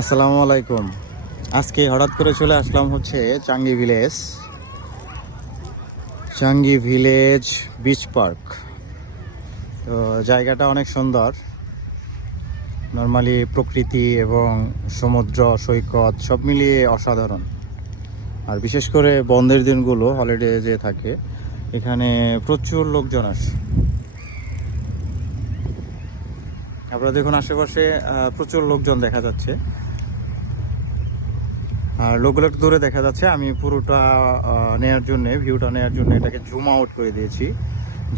আসসালামু আলাইকুম। আজকে হঠাৎ করে চলে আসলাম হচ্ছে চাঙ্গি ভিলেজ বিচ পার্ক। তো জায়গাটা অনেক সুন্দর। নর্মালি প্রকৃতি এবং সমুদ্র সৈকত সব মিলিয়ে অসাধারণ। আর বিশেষ করে বন্ধের দিনগুলো, হলিডে যে থাকে, এখানে প্রচুর লোকজন আসে। আপনারা দেখুন আশেপাশে প্রচুর লোকজন দেখা যাচ্ছে। আর লোকগুলো একটু দূরে দেখা যাচ্ছে। আমি পুরোটা ভিউটা নেওয়ার জন্য এটাকে জুম আউট করে দিয়েছি,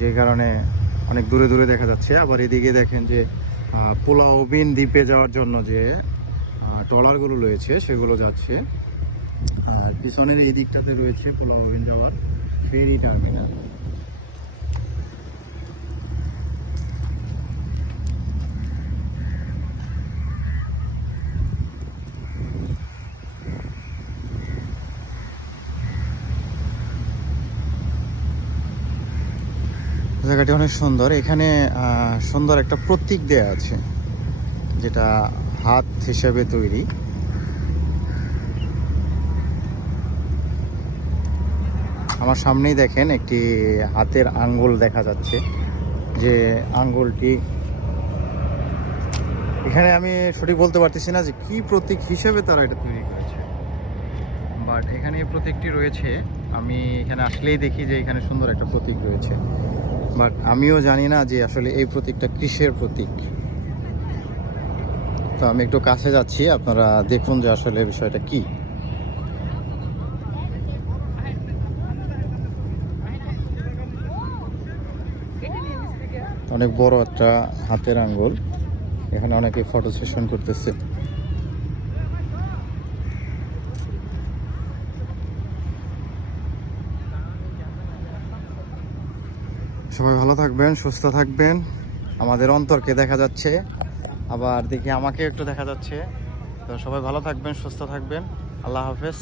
যে কারণে অনেক দূরে দূরে দেখা যাচ্ছে। আবার এদিকে দেখেন যে পুলাও বিন দ্বীপে যাওয়ার জন্য যে ট্রলারগুলো রয়েছে সেগুলো যাচ্ছে। আর পিছনের এই দিকটাতে রয়েছে পুলাও বিন যাওয়ার ফেরি টার্মিনাল। জায়গাটি অনেক সুন্দর। এখানে সুন্দর একটা প্রতীক দেয়া আছে, যেটা হাত হিসেবে তৈরি। আমার সামনেই দেখেন একটি হাতের আঙ্গুল দেখা যাচ্ছে, যে আঙ্গুলটি এখানে আমি সঠিক বলতে পারতেছি না যে কি প্রতীক হিসেবে তারা এটা তৈরি করেছে, বাট এখানে এই প্রতীকটি রয়েছে। আমি এখানে আসলেই দেখি যে এখানে সুন্দর একটা প্রতীক রয়েছে, বাট আমিও জানি না যে আসলে এই প্রতীকটা কিসের প্রতীক। তো আমি একটু কাছে যাচ্ছি, আপনারা দেখুন যে আসলে বিষয়টা কি। অনেক বড় একটা হাতের আঙ্গুল। এখানে অনেকে ফটো সেশন করতেছে। সবাই ভালো থাকবেন, সুস্থ থাকবেন। আমাদের অন্তরকে দেখা যাচ্ছে, আবার দেখি আমাকে একটু দেখা যাচ্ছে। তো সবাই ভালো থাকবেন, সুস্থ থাকবেন। আল্লাহ হাফেজ।